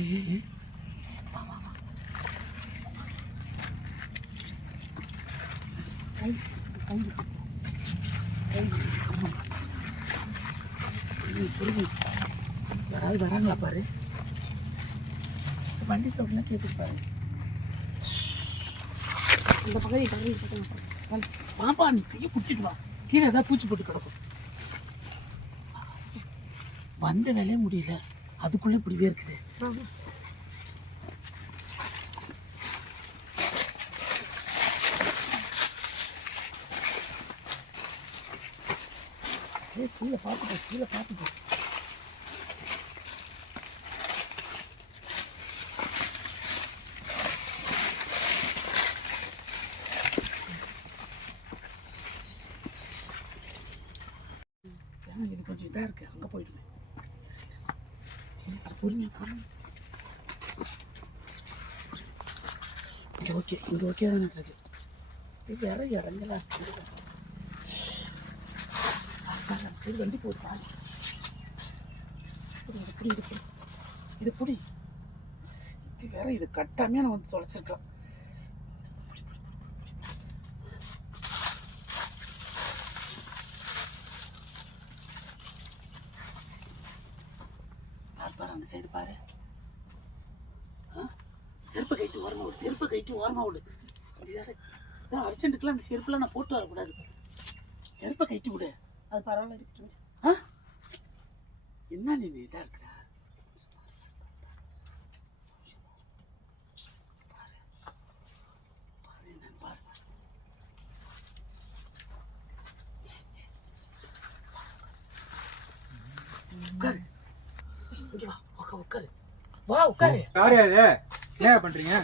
ஏ யாராவது வராங்களா பாரு. வண்டி சவுண்ட்லாம் கேட்டுட்டு பாரு. இந்த பகுதி பாப்பா நீ கையை பிடிச்சிட்டு வா. கீழே ஏதாவது பூச்சி போட்டு கிடக்கும். வந்த வேலையே முடியல, அதுக்குள்ளே இப்படிவே இருக்குது. கீழே பார்த்துக்கோ, கீழே பார்த்துக்கோ. இது கொஞ்சம் இதாக இருக்கு, அங்கே போயிடுங்க. பொறுமையா பொறுமை. இங்கே ஓகே, இங்கே ஓகே தானே இருக்கு. இது வேற இடங்களா சரி வண்டி போகுது பாரு. புடி இது புடி, இது புடி. இது வேற, இது கட்டாமையாக நான் வந்து தொலைச்சிருக்கலாம். பாரு அந்த சைடு பாரு. செருப்பை கைட்டு ஓரமாக விடு, செருப்பை கைட்டு ஓரமாக விடு. அது வேற அர்ஜென்ட்டுக்கெல்லாம் அந்த செருப்புலாம் நான் போட்டு வரக்கூடாது. செருப்பை கைட்டு விடு. அது பரவாயில்ல இருக்கட்டும். என்ன நீ இதாக இருக்கிற? உட்காரு, இங்க வா, உட்காரு, வா உட்காரு. யாரு அது? என்ன பண்றீங்க?